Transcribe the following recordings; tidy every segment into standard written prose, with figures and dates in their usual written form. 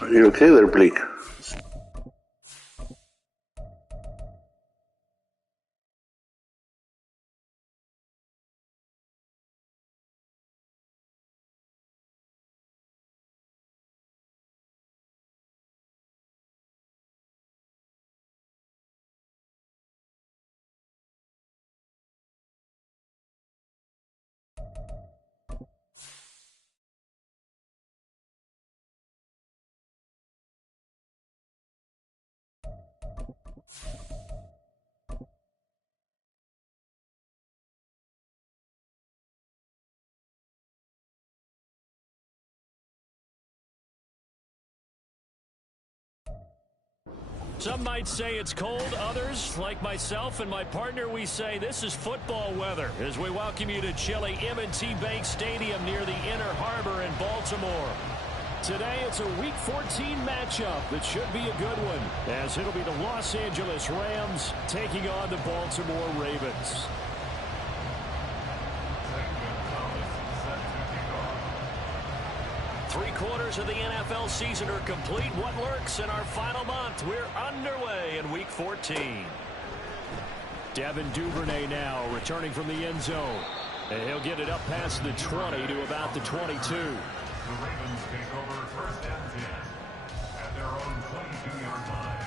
Are you okay there, Blake? Some might say it's cold. Others, like myself and my partner, we say this is football weather as we welcome you to chilly M&T Bank Stadium near the Inner Harbor in Baltimore. Today, it's a Week 14 matchup that should be a good one, as it'll be the Los Angeles Rams taking on the Baltimore Ravens. Three-quarters of the NFL season are complete. What lurks in our final month? We're underway in Week 14. Devin Duvernay now returning from the end zone. And he'll get it up past the 20 to about the 22. The Ravens take over first and 10 at their own 22-yard line.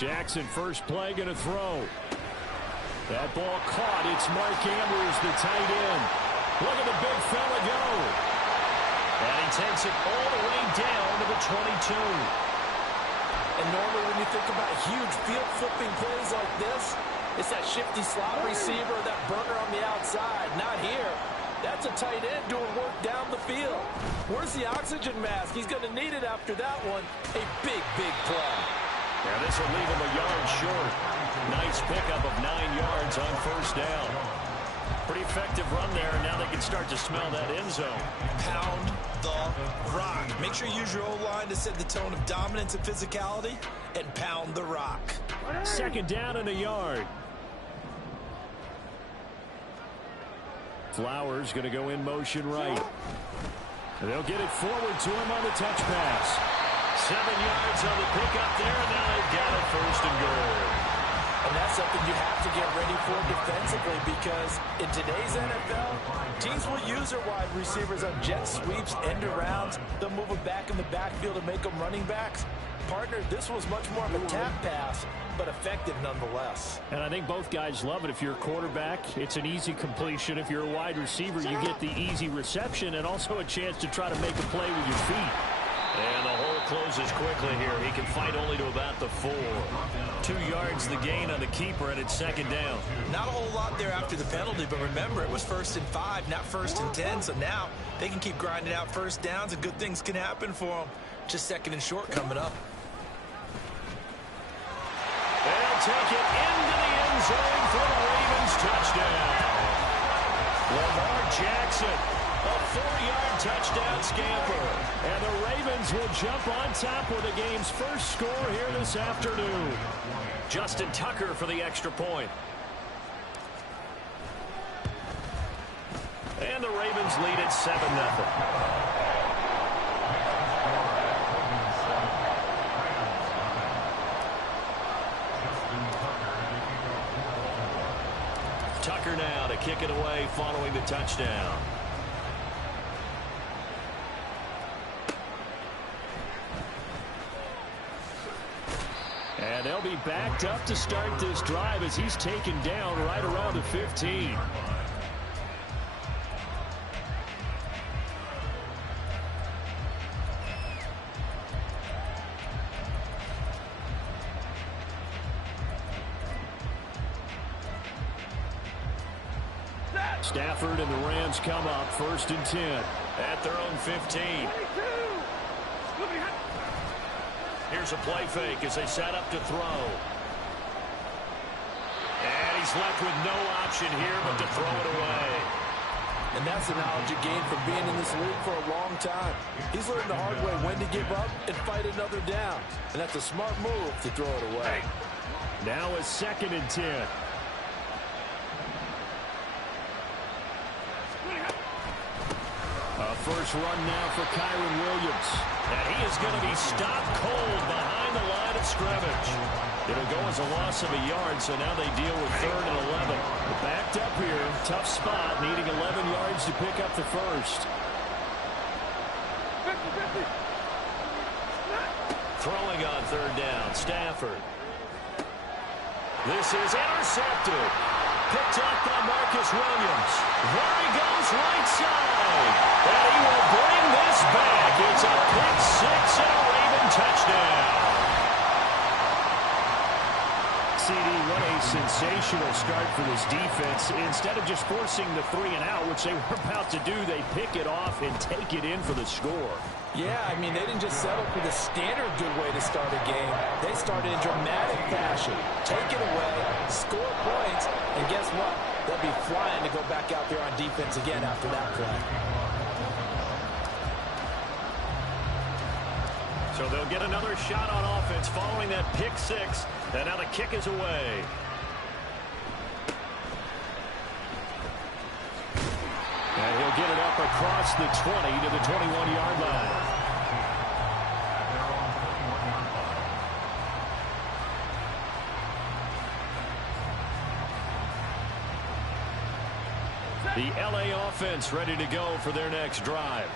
Jackson first play going to throw. That ball caught. It's Mark Andrews, the tight end. Look at the big fella go. And he takes it all the way down to the 22. And normally when you think about huge field flipping plays like this, it's that shifty slot receiver, that burner on the outside. Not here. That's a tight end doing work down the field. Where's the oxygen mask? He's going to need it after that one. A big, big play. Yeah, this will leave him a yard short. Nice pickup of 9 yards on first down. Pretty effective run there, and now they can start to smell that end zone. Pound the rock. Make sure you use your O-line to set the tone of dominance and physicality, and pound the rock. Second down and a yard. Flowers going to go in motion right. They'll get it forward to him on the touch pass. 7 yards on the pickup there, and now they've got it first and goal. And that's something you have to get ready for defensively, because in today's NFL, teams will use their wide receivers on jet sweeps, end arounds. They'll move them back in the backfield and make them running backs. Partner, this was much more of a tap pass, but effective nonetheless. And I think both guys love it. If you're a quarterback, it's an easy completion. If you're a wide receiver, you get the easy reception and also a chance to try to make a play with your feet. And the hole closes quickly here. He can fight only to about the 4. 2 yards the gain on the keeper, and it's second down. Not a whole lot there after the penalty, but remember, it was 1st and 5, not 1st and 10. So now they can keep grinding out first downs, and good things can happen for them. Just 2nd and short coming up. They'll take it into the end zone for the Ravens touchdown. Lamar Jackson, a 4-yard touchdown scamper. And the Ravens will jump on top with the game's first score here this afternoon. Justin Tucker for the extra point. And the Ravens lead at 7-0. Tucker now to kick it away following the touchdown. And they'll be backed up to start this drive as he's taken down right around the 15. Stafford and the Rams come up 1st and 10 at their own 15. Here's a play fake as they set up to throw. And he's left with no option here but to throw it away. And that's the knowledge he gained from being in this league for a long time. He's learned the hard way when to give up and fight another down. And that's a smart move to throw it away. Now a 2nd and 10. A first run now for Kyron Williams. And he is going to be stopped cold behind the line of scrimmage. It'll go as a loss of a yard, so now they deal with 3rd and 11. Backed up here, tough spot, needing 11 yards to pick up the first. Throwing on 3rd down, Stafford. This is intercepted. Picked up by Marcus Williams. There he goes, right side. And he will bring this back. It's a pick 6 and a Raven touchdown. CD, what a sensational start for this defense. Instead of just forcing the 3-and-out, which they were about to do, they pick it off and take it in for the score. Yeah, I mean, they didn't just settle for the standard good way to start a game. They started in dramatic fashion. Take it away, score points, and guess what? They'll be flying to go back out there on defense again after that play. So they'll get another shot on offense following that pick 6. And now the kick is away. And he'll get it up across the 20 to the 21-yard line. The LA offense ready to go for their next drive.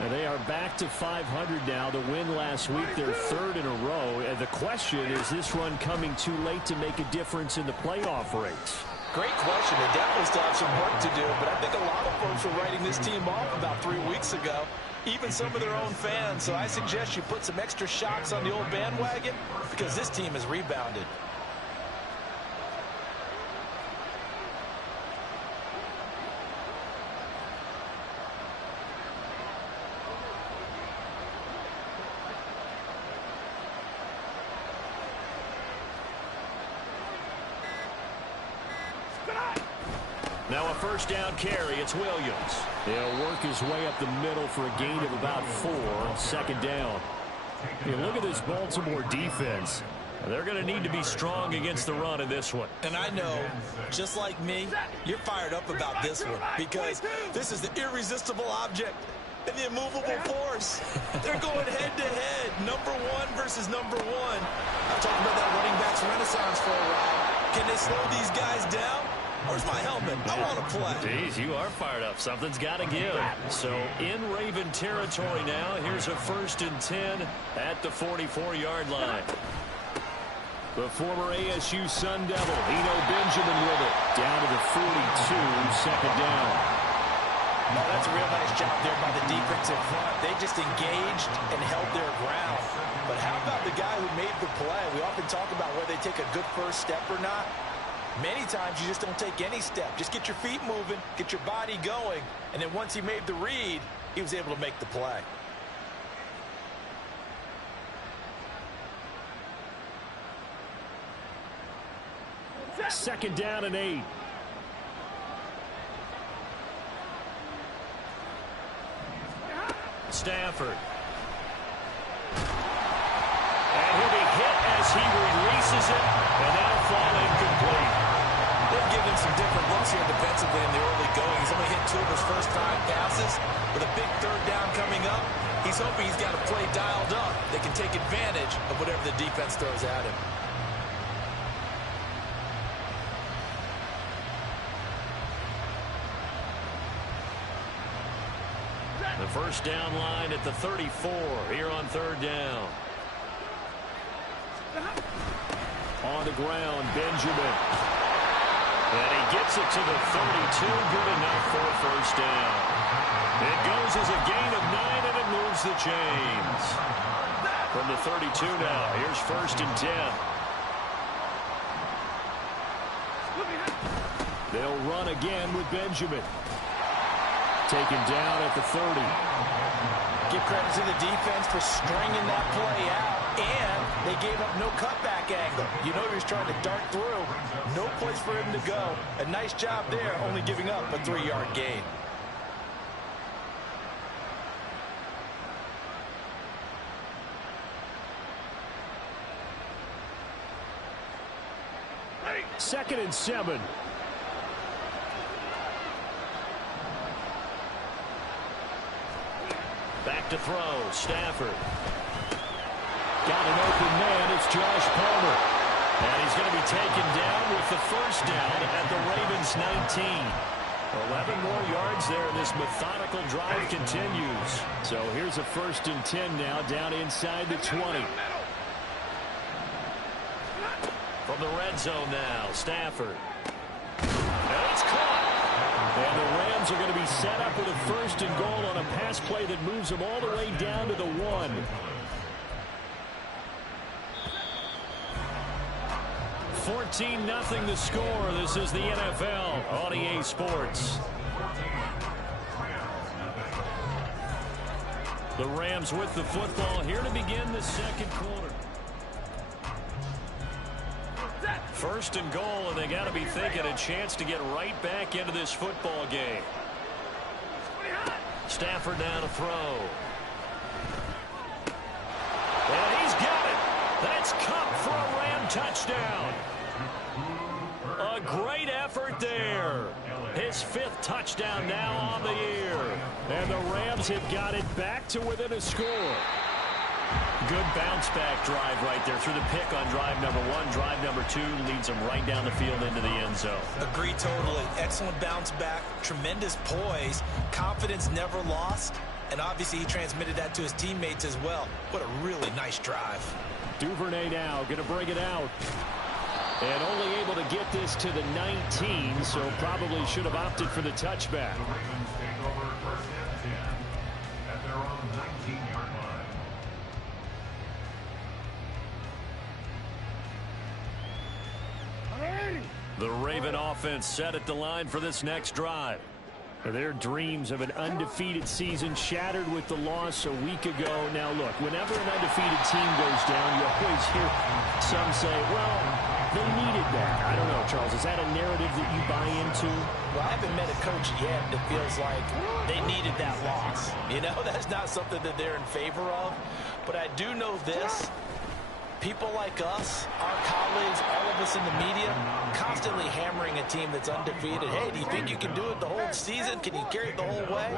And they are back to 500 now. The win last week, their 3rd in a row. And the question is this run coming too late to make a difference in the playoff race? Great question. They definitely still have some work to do, but I think a lot of folks were writing this team off about 3 weeks ago, even some of their own fans. So I suggest you put some extra shocks on the old bandwagon because this team has rebounded. Now a first down carry. It's Williams. He'll work his way up the middle for a gain of about 4. 2nd down. Hey, look at this Baltimore defense. They're going to need to be strong against the run in this one. And I know, just like me, you're fired up about this one because this is the irresistible object and the immovable force. They're going head-to-head, number 1 versus number 1. I'm talking about that running backs renaissance for a while. Can they slow these guys down? Where's my helmet? I want to play. Jeez, you are fired up. Something's got to give. So in Raven territory now. Here's a 1st and 10 at the 44-yard line. The former ASU Sun Devil, Eno Benjamin with it. Down to the 42, 2nd down. Oh, that's a real nice job there by the defense in front. They just engaged and held their ground. But how about the guy who made the play? We often talk about whether they take a good first step or not. Many times you just don't take any step. Just get your feet moving, get your body going, and then once he made the read, he was able to make the play. Second down and 8. Stafford. And he'll be hit as he releases it, and that'll fall incomplete. They've given him some different looks here defensively in the early going. He's only hit 2 of his first 5 passes. With a big 3rd down coming up, he's hoping he's got a play dialed up that can take advantage of whatever the defense throws at him. The first down line at the 34 here on 3rd down. On the ground, Benjamin. And he gets it to the 32. Good enough for a first down. It goes as a gain of 9, and it moves the chains. From the 32 now, here's 1st and 10. They'll run again with Benjamin. Taken down at the 30. Give credit to the defense for stringing that play out, and they gave up no cutback angle. You know he was trying to dart through. No place for him to go. A nice job there, only giving up a 3-yard gain. 2nd and 7. Back to throw. Stafford. Got an open man. It's Josh Palmer. And he's going to be taken down with the first down at the Ravens 19. 11 more yards there. This methodical drive continues. So here's a 1st and 10 now, down inside the 20. From the red zone now, Stafford. And it's caught. And the Rams are going to be set up with a 1st and goal on a pass play that moves them all the way down to the 1. 14-0 the score. This is the NFL on EA Sports. The Rams with the football here to begin the 2nd quarter. 1st and goal, and they got to be thinking a chance to get right back into this football game. Stafford now to throw. And he's got it. That's Cup for a Ram touchdown. A great effort there. His 5th touchdown now on the year. And the Rams have got it back to within a score. Good bounce-back drive right there through the pick on drive number 1. Drive number 2 leads them right down the field into the end zone. Agree totally. Excellent bounce back. Tremendous poise. Confidence never lost. And obviously he transmitted that to his teammates as well. What a really nice drive. Duvernay now going to bring it out. And only able to get this to the 19, so probably should have opted for the touchback. The Ravens take over 1st and 10 at their own 19-yard line. The Raven offense set at the line for this next drive. Their dreams of an undefeated season shattered with the loss a week ago. Now, look, whenever an undefeated team goes down, you always hear some say, well, they needed that. I don't know, Charles. Is that a narrative that you buy into? Well, I haven't met a coach yet that feels like they needed that loss. You know, that's not something that they're in favor of. But I do know this. People like us, our colleagues, all of us in the media, constantly hammering a team that's undefeated. Hey, do you think you can do it the whole season? Can you carry it the whole way?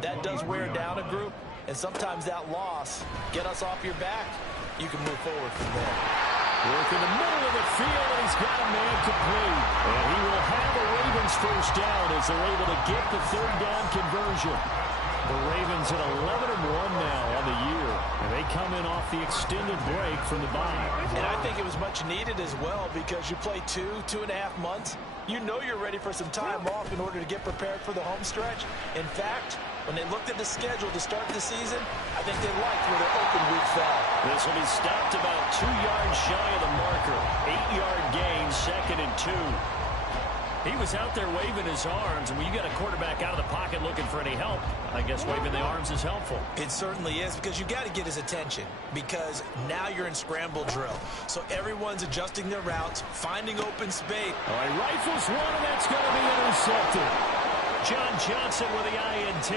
That does wear down a group. And sometimes that loss, get us off your back, you can move forward from there. Work in the middle of the field, and he's got a man complete. And he will have a Ravens 1st down as they're able to get the 3rd down conversion. The Ravens at 11-1 now on the year, and they come in off the extended break from the bye. And I think it was much needed as well because you play 2.5 months. You know you're ready for some time off in order to get prepared for the home stretch. In fact, when they looked at the schedule to start the season, I think they liked where their open week fell. This will be stopped about 2 yards shy of the marker. 8-yard gain, 2nd and 2. He was out there waving his arms, and when you got a quarterback out of the pocket looking for any help, I guess waving the arms is helpful. It certainly is, because you got to get his attention, because now you're in scramble drill. So everyone's adjusting their routes, finding open space. All right, rifles one, and that's going to be intercepted. John Johnson with the INT.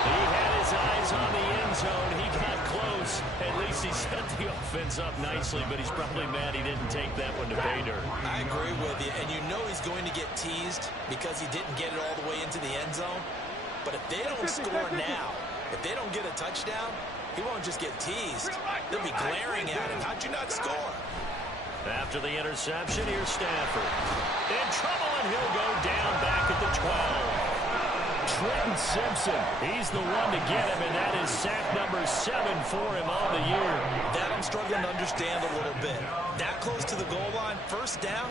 He had his eyes on the end zone. He got close. At least he set the offense up nicely, but he's probably mad he didn't take that one to pay dirt. I agree with you, and you know he's going to get teased because he didn't get it all the way into the end zone. But if they don't score now, if they don't get a touchdown, he won't just get teased. They'll be glaring at him. How'd you not score? After the interception, here's Stafford. In trouble, and he'll go down back at the 12. Trenton Simpson, he's the one to get him, and that is sack number 7 for him on the year. That I'm struggling to understand a little bit. That close to the goal line, 1st down,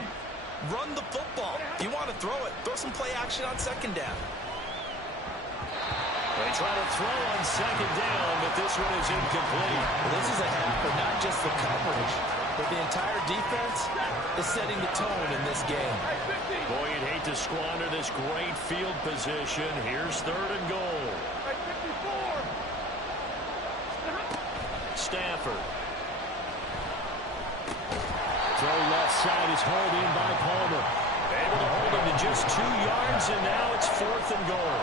run the football. If you want to throw it, throw some play action on 2nd down. They try to throw on 2nd down, but this one is incomplete. Well, this is a half for not just the coverage, but the entire defense is setting the tone in this game. Boy, you'd hate to squander this great field position. Here's 3rd and goal. Stafford. Throw left side is hauled in by Palmer. Able to hold him to just 2 yards, and now it's 4th and goal.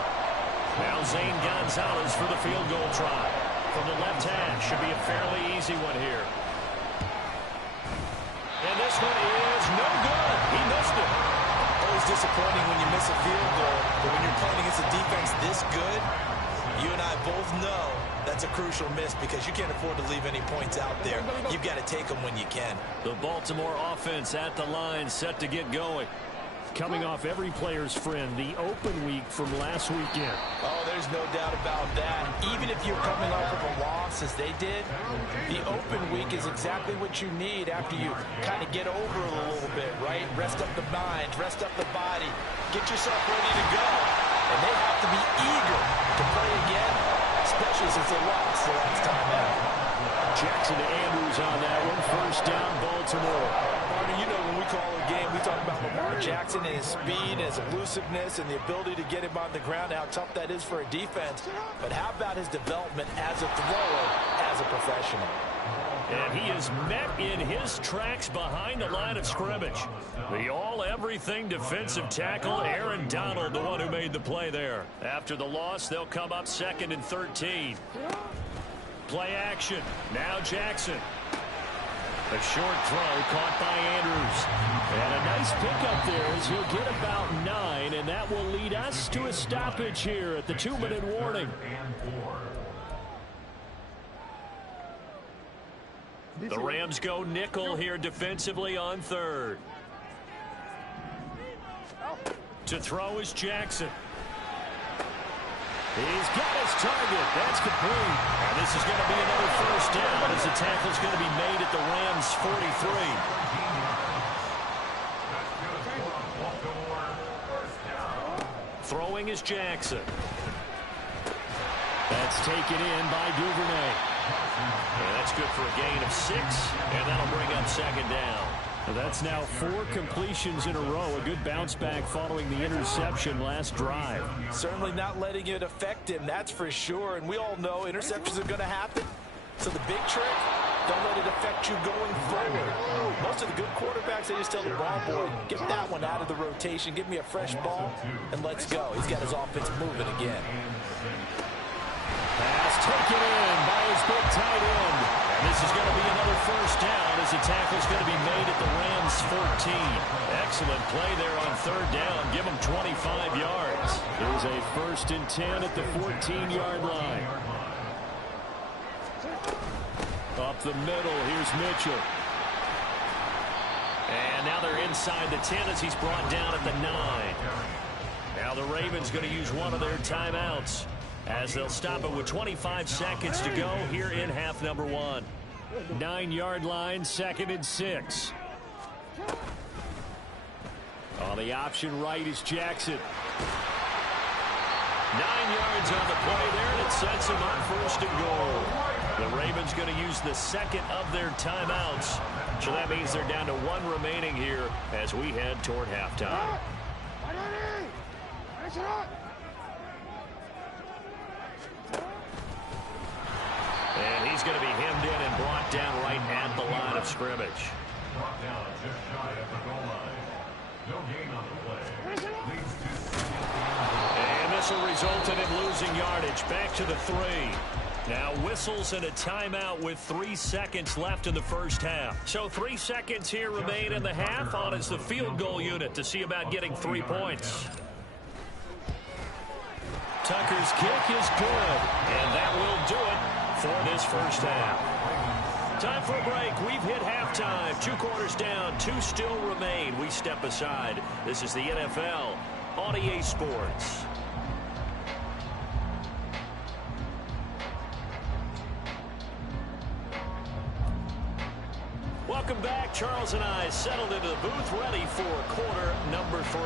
Now Zane Gonzalez for the field goal try. From the left hash, should be a fairly easy one here. And this one is is no good. He missed it. Always disappointing when you miss a field goal, but when you're playing against a defense this good, you and I both know that's a crucial miss because you can't afford to leave any points out there. You've got to take them when you can. The Baltimore offense at the line, set to get going. Coming off every player's friend, the open week from last weekend. Oh, there's no doubt about that. Even if you're coming off of a loss as they did, the open week is exactly what you need after you kind of get over it a little bit, right? Rest up the mind, rest up the body, get yourself ready to go. And they have to be eager to play again, especially since they lost the last time out. Jackson to Andrews on that one. First down, Baltimore. Marty, you know when we call a game, we talk about Lamar Jackson and his speed, and his elusiveness, and the ability to get him on the ground, how tough that is for a defense. But how about his development as a thrower, as a professional? And he is met in his tracks behind the line of scrimmage. The all-everything defensive tackle, Aaron Donald, the one who made the play there. After the loss, they'll come up 2nd and 13. Play action. Now Jackson. A short throw caught by Andrews. And a nice pickup there as he'll get about 9, and that will lead us to a stoppage here at the 2-minute warning. The Rams go nickel here defensively on 3rd. To throw is Jackson. He's got his target. That's complete. And this is going to be another first down as the tackle's going to be made at the Rams' 43. Throwing is Jackson. That's taken in by Duvernay. And that's good for a gain of 6, and that'll bring up 2nd down. That's now 4 completions in a row. A good bounce back following the interception last drive. Certainly not letting it affect him, that's for sure. And we all know interceptions are going to happen. So the big trick, don't let it affect you going forward. Most of the good quarterbacks, they just tell the ball boy, get that one out of the rotation, give me a fresh ball, and let's go. He's got his offense moving again. Pass taken in by his big tight end. And this is going to be another first down as the tackle's going to be made at the Rams' 14. Excellent play there on 3rd down. Give him 25 yards. Here's a 1st and 10 at the 14-yard line. Up the middle, here's Mitchell. And now they're inside the 10 as he's brought down at the 9. Now the Ravens going to use one of their timeouts, as they'll stop it with 25 seconds to go here in half number 1. 9-yard line, 2nd and 6. On the option right is Jackson. 9 yards on the play there, and it sets him on 1st and goal. The Ravens going to use the 2nd of their timeouts, so that means they're down to 1 remaining here as we head toward halftime. And he's going to be hemmed in and brought down right at the line of scrimmage. Brought down just shy of the goal line. No gain on the play. Leads to... And this will result in him losing yardage. Back to the 3. Now whistles and a timeout with 3 seconds left in the first half. So 3 seconds here remain in the half. On is the field goal unit to see about getting 3 points. Tucker's kick is good, and that will do it for this first half. Time for a break. We've hit halftime. 2 quarters down, 2 still remain. We step aside. This is the NFL on EA Sports. Welcome back. Charles and I settled into the booth, ready for quarter number 3.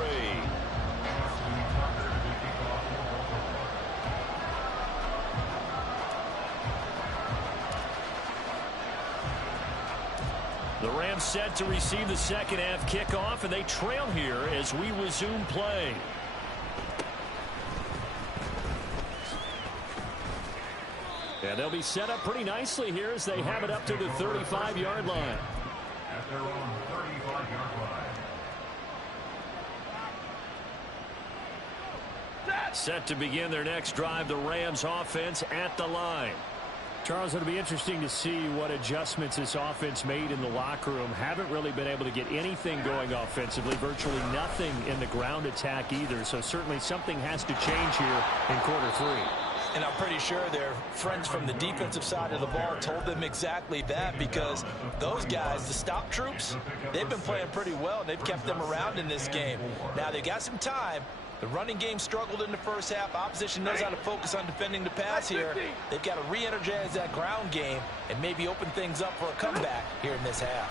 The Rams set to receive the second half kickoff, and they trail here as we resume play. And they'll be set up pretty nicely here as they have it up to the 35-yard line. At their own 35-yard line. Set to begin their next drive, the Rams offense at the line. Charles, it'll be interesting to see what adjustments this offense made in the locker room. Haven't really been able to get anything going offensively, virtually nothing in the ground attack either. So certainly something has to change here in quarter 3. And I'm pretty sure their friends from the defensive side of the ball told them exactly that, because those guys, the stop troops, they've been playing pretty well, and they've kept them around in this game. Now, they got some time. The running game struggled in the first half. Opposition knows how to focus on defending the pass here. They've got to re-energize that ground game and maybe open things up for a comeback here in this half.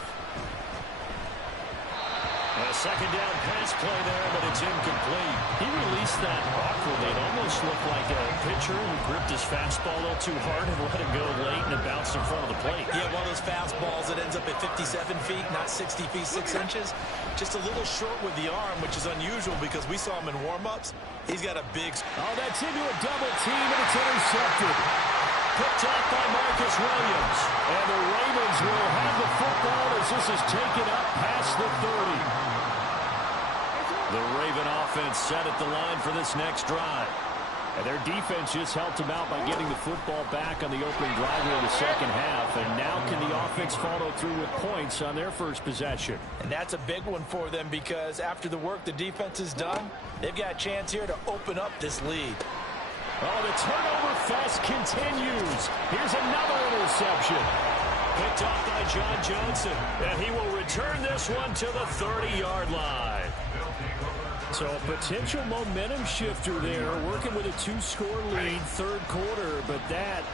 A second down pass play there, but it's incomplete. He released that awkwardly. It almost looked like a pitcher who gripped his fastball a little too hard and let it go late, and it bounced in front of the plate. Yeah, one of those fastballs that ends up at 57 feet, not 60 feet, 6 inches. Just a little short with the arm, which is unusual because we saw him in warm-ups. He's got a big... Oh, that's into a double team, and it's intercepted. Picked off by Marcus Williams. And the Ravens will have the football as this is taken up past the 30. The Raven offense set at the line for this next drive. And their defense just helped them out by getting the football back on the opening drive here in the second half. And now can the offense follow through with points on their first possession? And that's a big one for them, because after the work the defense has done, they've got a chance here to open up this lead. Oh, the turnover fest continues. Here's another interception. Picked off by John Johnson. And he will return this one to the 30-yard line. So a potential momentum shifter there, working with a 2-score lead, third quarter, but that,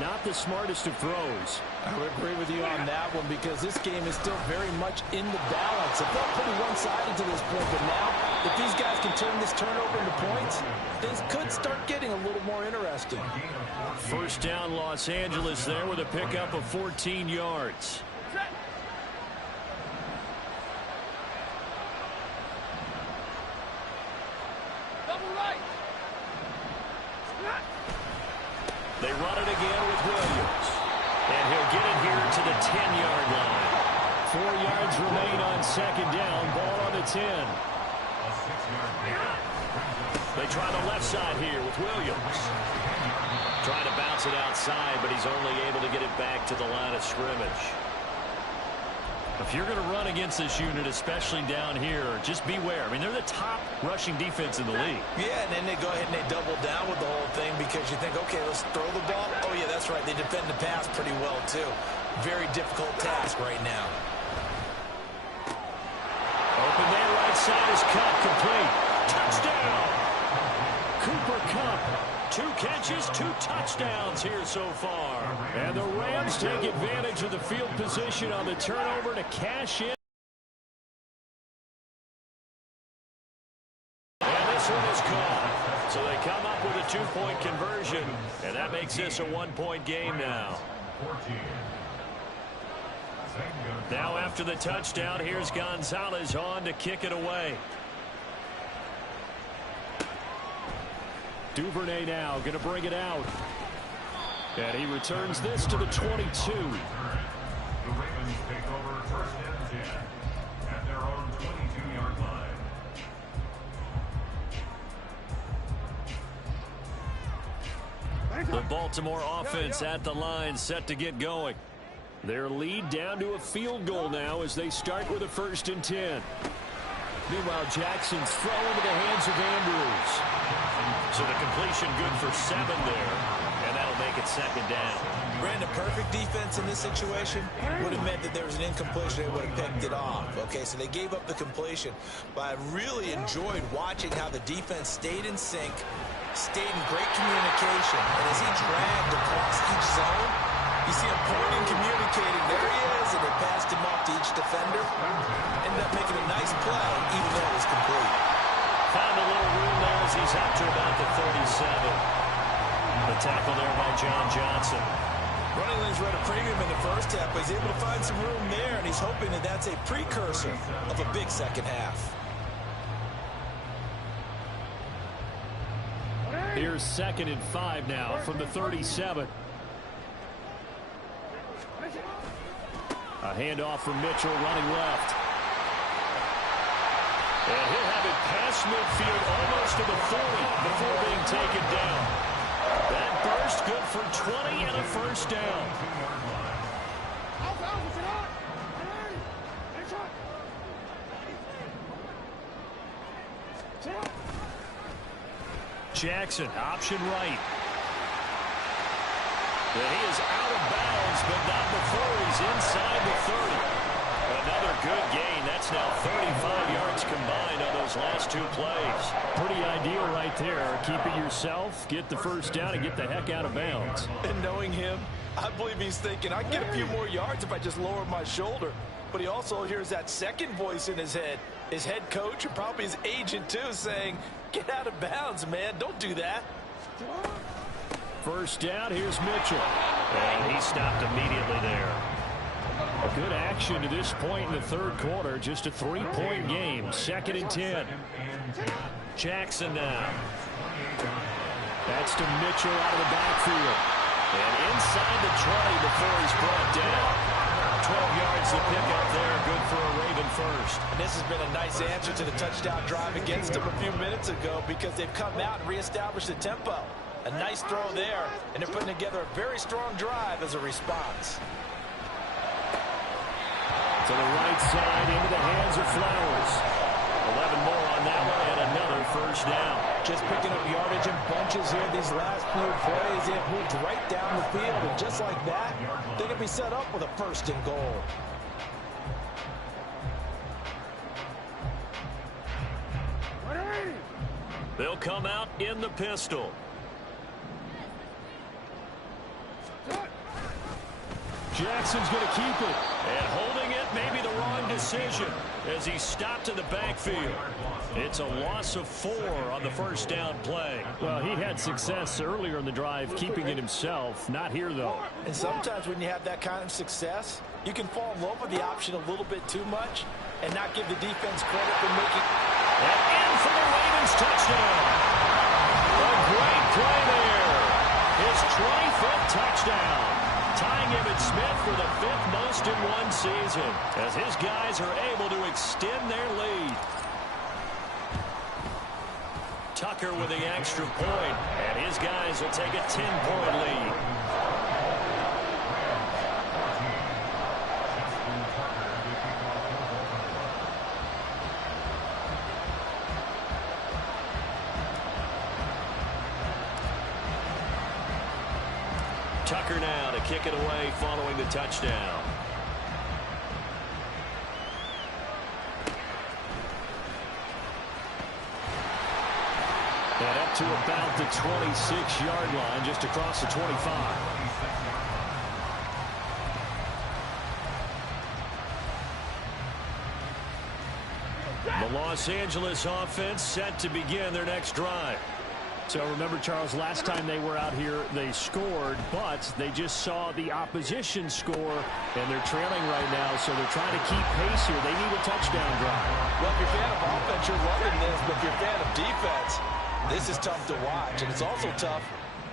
not the smartest of throws. I would agree with you on that one, because this game is still very much in the balance. It felt pretty one-sided to this point, but now, if these guys can turn this turnover into points, things could start getting a little more interesting. First down, Los Angeles there with a pickup of 14 yards. They run it again with Williams. And he'll get it here to the 10-yard line. 4 yards remain on second down. Ball on the 10. They try the left side here with Williams. Trying to bounce it outside, but he's only able to get it back to the line of scrimmage. If you're going to run against this unit, especially down here, just beware. I mean, they're the top rushing defense in the league. Yeah, and then they go ahead and they double down with the whole thing, because you think, okay, let's throw the ball. Oh, yeah, that's right. They defend the pass pretty well, too. Very difficult task right now. Open man, right side is cut, complete. Touchdown! Cooper Kupp. 2 catches, 2 touchdowns here so far. And the Rams take advantage of the field position on the turnover to cash in. And this one is caught. So they come up with a 2-point conversion, and that makes this a 1-point game now. Now after the touchdown, here's Gonzalez on to kick it away. Duvernay now going to bring it out. And he returns this to the 22. The Ravens take over first and 10 at their own 22-yard line. The Baltimore offense at the line, set to get going. Their lead down to a field goal now as they start with a 1st and 10. Meanwhile, Jackson's throw into the hands of Andrews. So the completion good for 7 there, and that'll make it second down. Brandon, perfect defense in this situation would have meant that there was an incompletion. They would have picked it off. Okay, so they gave up the completion. But I really enjoyed watching how the defense stayed in sync, stayed in great communication. And as he dragged across each zone, you see him pointing, communicating. There he is, and they passed him off to each defender. Ended up making a nice play, even though it was complete. Found a little room there as he's up to about the 37. The tackle there by John Johnson. Running lanes were at a premium in the first half, but he's able to find some room there, and he's hoping that that's a precursor of a big second half. Here's 2nd and 5 now from the 37. A handoff from Mitchell running left. And he'll have it past midfield almost to the 40 before being taken down. That burst good for 20 and a first down. Jackson, option right. And he is out of bounds, but not before he's inside the 30. Another good gain. That's now 35 yards combined on those last two plays. Pretty ideal right there. Keep it yourself, get the first down, and get the heck out of bounds. And knowing him, I believe he's thinking, I can get a few more yards if I just lower my shoulder. But he also hears that second voice in his head. His head coach and probably his agent, too, saying, get out of bounds, man. Don't do that. First down, here's Mitchell. And he stopped immediately there. Good action to this point in the third quarter. Just a 3-point game. 2nd and 10. Jackson now. That's to Mitchell out of the backfield. And inside the 20 before he's brought down. 12 yards to pick up there. Good for a Raven first. And this has been a nice answer to the touchdown drive against them a few minutes ago because they've come out and reestablished the tempo. A nice throw there, and they're putting together a very strong drive as a response. To the right side, into the hands of Flowers. 11 more on that one, and another first down. Just picking up yardage in bunches here these last few plays. They've moved right down the field, and just like that, they can be set up with a first and goal. They'll come out in the pistol. Jackson's going to keep it. And holding it, maybe the wrong decision as he stopped in the backfield. It's a loss of 4 on the first down play. Well, he had success earlier in the drive keeping it himself. Not here, though. And sometimes when you have that kind of success, you can fall in love with the option a little bit too much and not give the defense credit for making. And in for the Ravens touchdown. A great play there. His 25th touchdown. Tying Emmitt Smith for the 5th most in one season as his guys are able to extend their lead. Tucker with the extra point, and his guys will take a 10-point lead. Tucker now to kick it away following the touchdown. And up to about the 26-yard line, just across the 25. The Los Angeles offense set to begin their next drive. So remember, Charles, last time they were out here, they scored, but they just saw the opposition score, and they're trailing right now, so they're trying to keep pace here. They need a touchdown drive. Well, if you're a fan of offense, you're loving this, but if you're a fan of defense, this is tough to watch, and it's also tough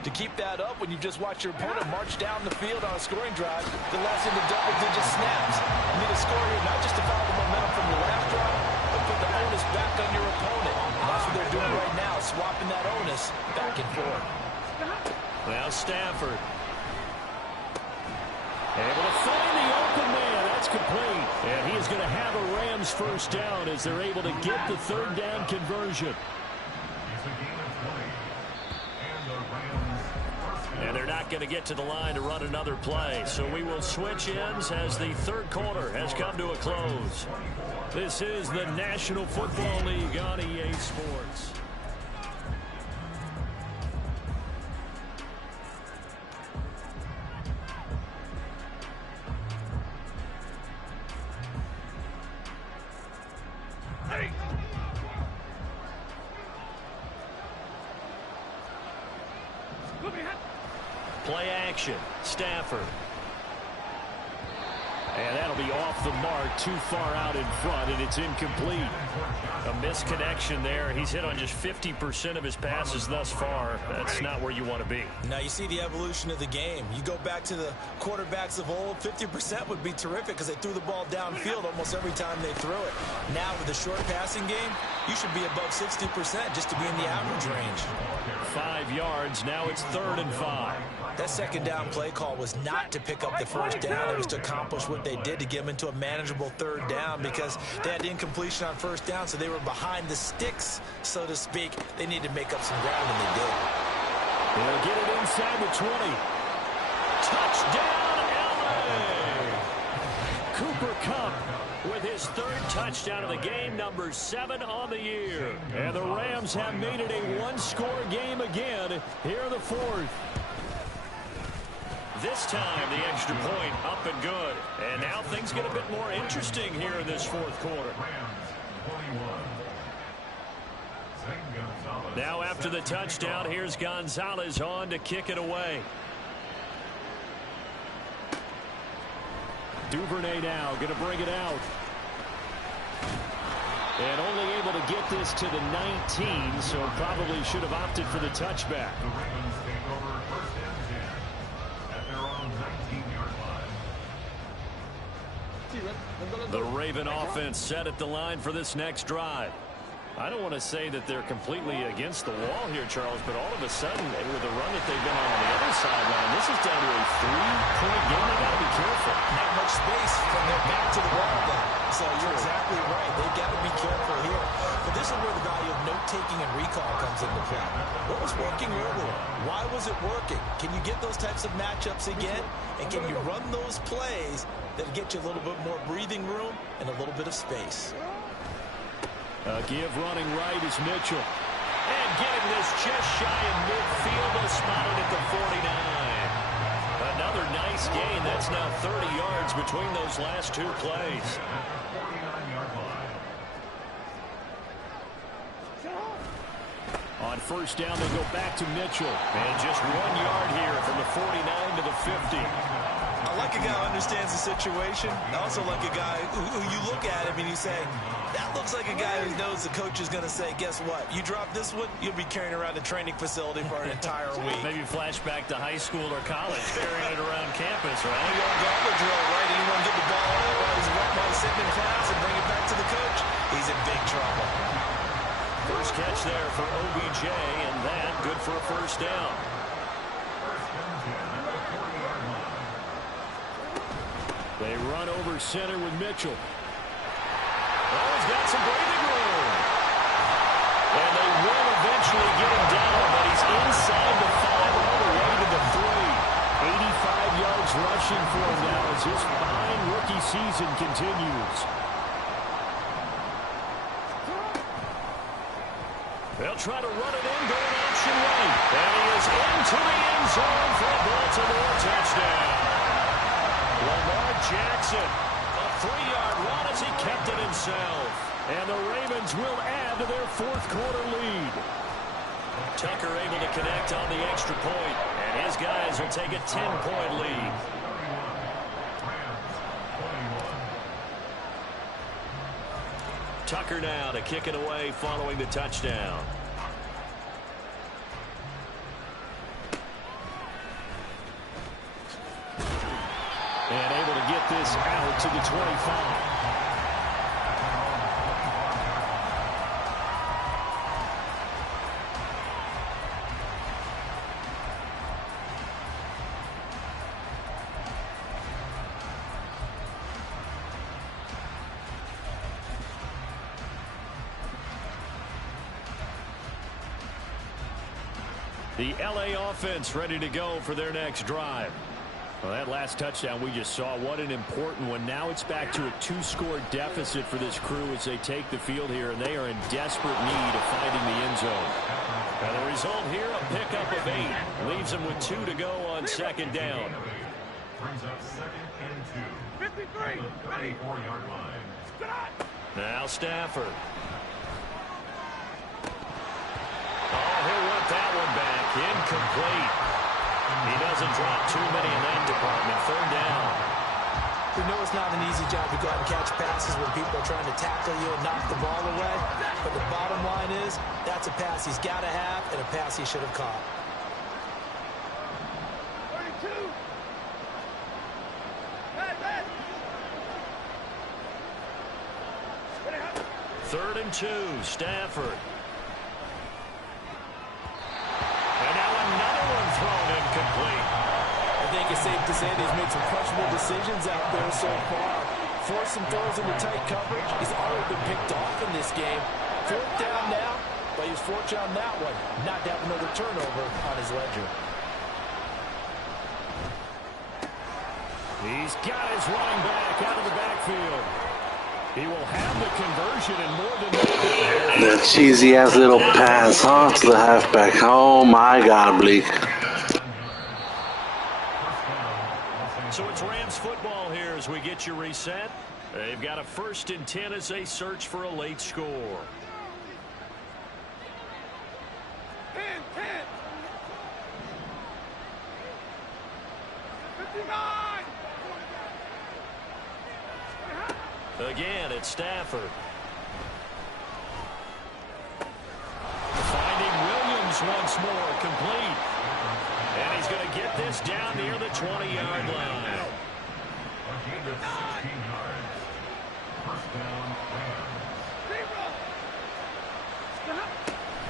to keep that up when you just watch your opponent march down the field on a scoring drive that lasts into double-digit snaps. You need a score here, not just to follow the momentum from your last drive, but put the onus back on your opponent. And that's what they're doing right now, swapping that onus back and forth. Now Stafford. Able to find the open man. That's complete. And he is going to have a Rams first down as they're able to get the third down conversion. And they're not going to get to the line to run another play. So we will switch ends as the third quarter has come to a close. This is the National Football League on EA Sports. Play action. Stafford. And that'll be off the mark, too far out in front, and it's incomplete. A misconnection there. He's hit on just 50% of his passes thus far. That's not where you want to be. Now you see the evolution of the game. You go back to the quarterbacks of old, 50% would be terrific because they threw the ball downfield almost every time they threw it. Now with the short passing game, you should be above 60% just to be in the average range. 5 yards. Now it's 3rd and 5. That second down play call was not to pick up the first down. It was to accomplish what they did, to get them into a manageable 3rd down, because they had incompletion on 1st down, so they were behind the sticks, so to speak. They needed to make up some ground, and they did. They'll get it inside the 20. Touchdown, L.A. Cooper Kupp with his 3rd touchdown of the game, number 7 on the year. And the Rams have made it a one-score game again here in the 4th. This time, the extra point up and good. And now things get a bit more interesting here in this 4th quarter. Now after the touchdown, here's Gonzalez on to kick it away. Duvernay now going to bring it out. And only able to get this to the 19, so probably should have opted for the touchback. The Ravens take over 1st and 10 at their own 19-yard line. The Raven offense set at the line for this next drive. I don't want to say that they're completely against the wall here, Charles, but all of a sudden, with the run that they've been on the other sideline, this is down to a 3-point game. They got to be careful. Not much space from their back to the wall then. So you're exactly right. They've got to be careful here. But this is where the value of note-taking and recall comes into play. What was working earlier? Why was it working? Can you get those types of matchups again? And can you run those plays that get you a little bit more breathing room and a little bit of space? Give running right is Mitchell. And getting this just shy of midfield, they'll spot it at the 49. Another nice gain. That's now 30 yards between those last 2 plays. 49-yard line. On 1st down, they go back to Mitchell. And just 1 yard here from the 49 to the 50. I like a guy who understands the situation. I also like a guy who you look at him and you say, that looks like a guy who knows the coach is going to say, guess what? You drop this one, you'll be carrying around a training facility for an entire week. Maybe flashback to high school or college, carrying it around campus, right? You don't gauntlet drill, right? Anyone get the ball out while he's sitting in class and bring it back to the coach? He's in big trouble. First catch there for OBJ, and that good for a 1st down. 1st and 10 at the 40-yard line. They run over center with Mitchell. Oh, he's got some breathing room. And they will eventually get him down, but he's inside the 5 all the way to the 3. 85 yards rushing for him now as his fine rookie season continues. They'll try to run it in, going option right. And he is into the end zone for a Baltimore touchdown. Lamar Jackson, a 3-yard run as he kept it himself. And the Ravens will add to their 4th quarter lead. Tucker able to connect on the extra point, and his guys will take a 10-point lead. Tucker now to kick it away following the touchdown. And able to get this out to the 25. The L.A. offense ready to go for their next drive. Well, that last touchdown we just saw, what an important one. Now it's back to a 2-score deficit for this crew as they take the field here, and they are in desperate need of finding the end zone. And the result here, a pickup of 8. Leaves them with 2 to go on 2nd down. Brings up 2nd and 2. 53. 34-yard line. Now Stafford. Oh, he'll want that one back. Incomplete. He doesn't drop too many in that department. 3rd down. We know it's not an easy job to go out and catch passes when people are trying to tackle you and knock the ball away. But the bottom line is, that's a pass he's got to have and a pass he should have caught. 3rd and 2, Stafford. think it's safe to say that he's made some questionable decisions out there so far. Forced some throws into tight coverage. He's already been picked off in this game. 4th down now, but he was fortunate on that one. Not to have another turnover on his ledger. He's got his running back out of the backfield. He will have the conversion and more than that. That cheesy ass little pass, huh, to the halfback. Oh my God, Bleak. So it's Rams football here as we get you reset. They've got a 1st and 10 as they search for a late score. Again, it's Stafford. Finding Williams once more, complete. And he's going to get this down near the 20-yard line.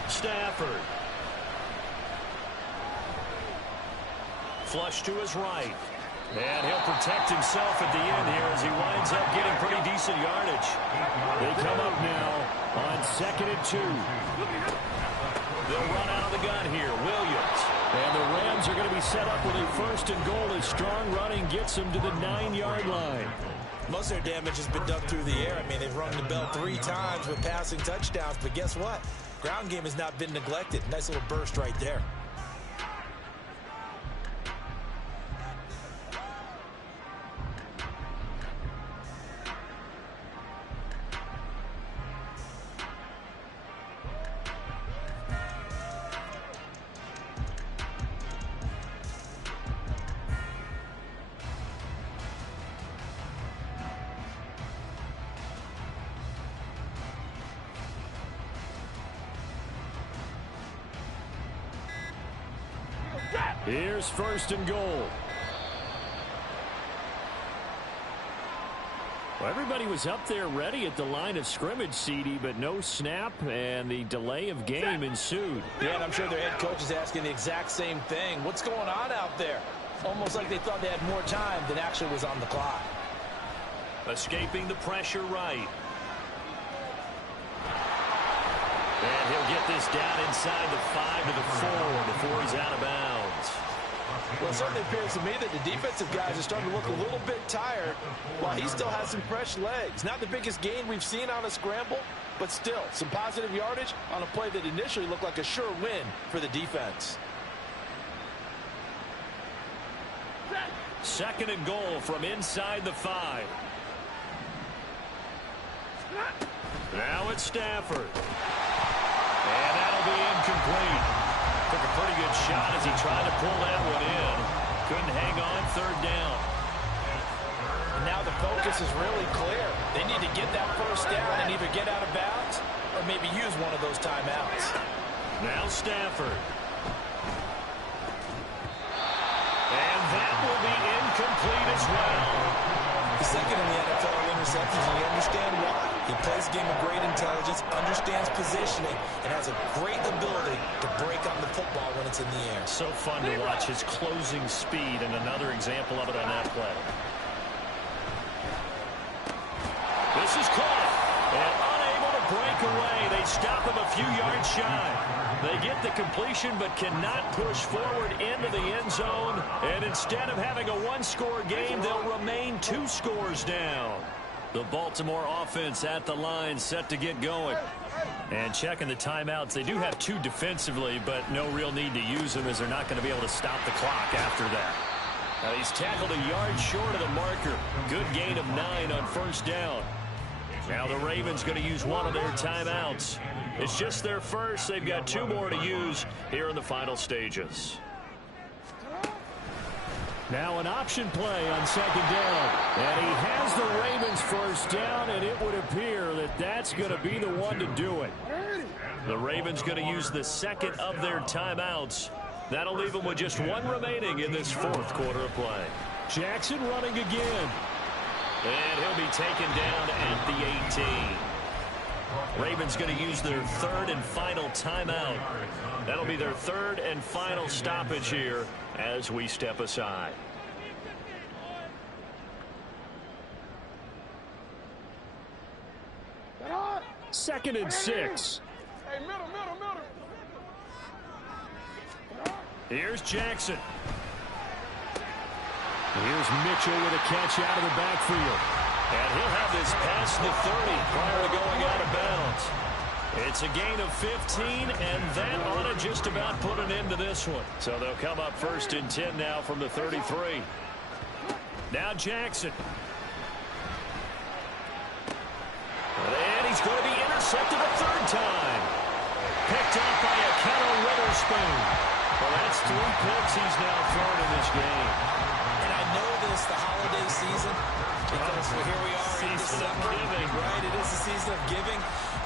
Stafford. Flush to his right. And he'll protect himself at the end here as he winds up getting pretty decent yardage. They come up now on 2nd and 2. They'll run out of the gun here. Williams. And the Rams are going to be set up with a 1st and goal as strong running gets them to the 9-yard line. Most of their damage has been done through the air. I mean, they've rung the bell 3 times with passing touchdowns. But guess what? Ground game has not been neglected. Nice little burst right there. Here's 1st and goal. Well, everybody was up there ready at the line of scrimmage, CD, but no snap, and the delay of game ensued. Yeah, and I'm sure their head coach is asking the exact same thing. What's going on out there? Almost like they thought they had more time than actually was on the clock. Escaping the pressure right. And he'll get this down inside the 5 to the 4 before he's out of bounds. Well, it certainly appears to me that the defensive guys are starting to look a little bit tired while he still has some fresh legs. Not the biggest gain we've seen on a scramble, but still some positive yardage on a play that initially looked like a sure win for the defense. 2nd and goal from inside the 5. Now it's Stafford. And that'll be incomplete. Took a pretty good shot as he tried to pull that one in. Couldn't hang on 3rd down. And now the focus is really clear. They need to get that 1st down and either get out of bounds or maybe use one of those timeouts. Now Stafford. And that will be incomplete as well. The 2nd in the NFL in interceptions, and you understand why. He plays a game of great intelligence, understands positioning, and has a great ability to break on the football when it's in the air. So fun to watch his closing speed, and another example of it on that play. This is caught, and unable to break away. They stop him a few yards shy. They get the completion but cannot push forward into the end zone. And instead of having a 1-score game, they'll remain 2 scores down. The Baltimore offense at the line set to get going. And checking the timeouts, they do have 2 defensively, but no real need to use them as they're not going to be able to stop the clock after that. Now he's tackled a yard short of the marker. Good gain of 9 on 1st down. Now the Ravens going to use one of their timeouts. It's just their first. They've got 2 more to use here in the final stages. Now an option play on 2nd down. And he has the Ravens 1st down, and it would appear that that's going to be the one to do it. The Ravens going to use the 2nd of their timeouts. That'll leave them with just 1 remaining in this 4th quarter of play. Jackson running again. And he'll be taken down at the 18. Ravens going to use their 3rd and final timeout. That'll be their 3rd and final stoppage here as we step aside. 2nd and 6. Hey, middle. Here's Jackson. Here's Mitchell with a catch out of the backfield. And he'll have this past the 30 prior to going out of bounds. It's a gain of 15, and that ought to just about put an end to this one. So they'll come up 1st and 10 now from the 33. Now Jackson. And he's going to be intercepted a 3rd time. Picked up by Akenna Witherspoon. Well, that's 3 picks he's now thrown in this game. And I know this, the holiday season, because here we are in December, right? It is the season of giving.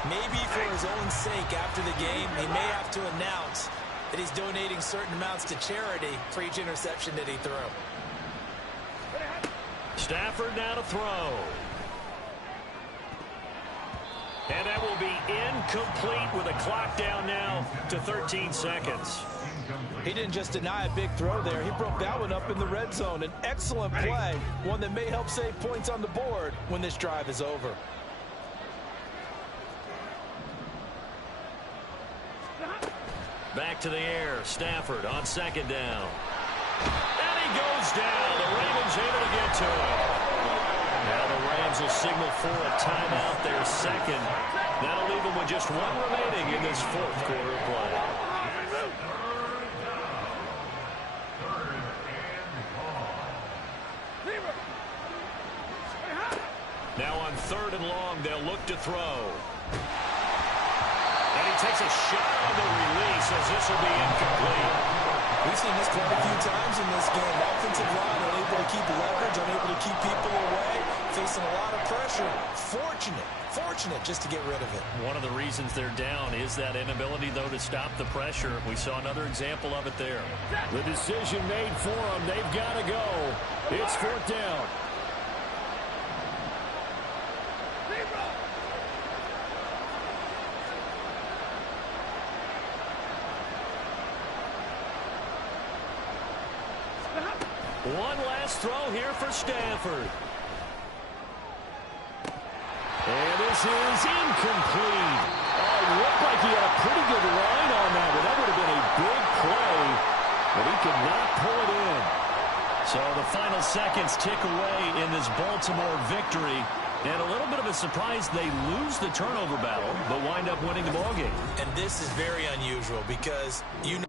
Maybe for his own sake after the game, he may have to announce that he's donating certain amounts to charity for each interception that he threw. Stafford now to throw. And that will be incomplete with a clock down now to 13 seconds. He didn't just deny a big throw there. He broke that one up in the red zone. An excellent play, one that may help save points on the board when this drive is over. Back to the air. Stafford on 2nd down. And he goes down. The Ravens able to get to him. Now the Rams will signal for a timeout, their 2nd. That'll leave them with just 1 remaining in this 4th quarter play. Now on 3rd and long, they'll look to throw. And he takes a shot on the release as this will be incomplete. We've seen this quite a few times in this game. Offensive line unable to keep leverage, unable to keep people away, facing a lot of pressure. Fortunate just to get rid of it. One of the reasons they're down is that inability, though, to stop the pressure. We saw another example of it there. The decision made for them. They've got to go. It's 4th down. One last throw here for Stafford. And this is incomplete. Oh, it looked like he had a pretty good line on that one. That would have been a big play, but he could not pull it in. So the final seconds tick away in this Baltimore victory. And a little bit of a surprise, they lose the turnover battle, but wind up winning the ballgame. And this is very unusual because you know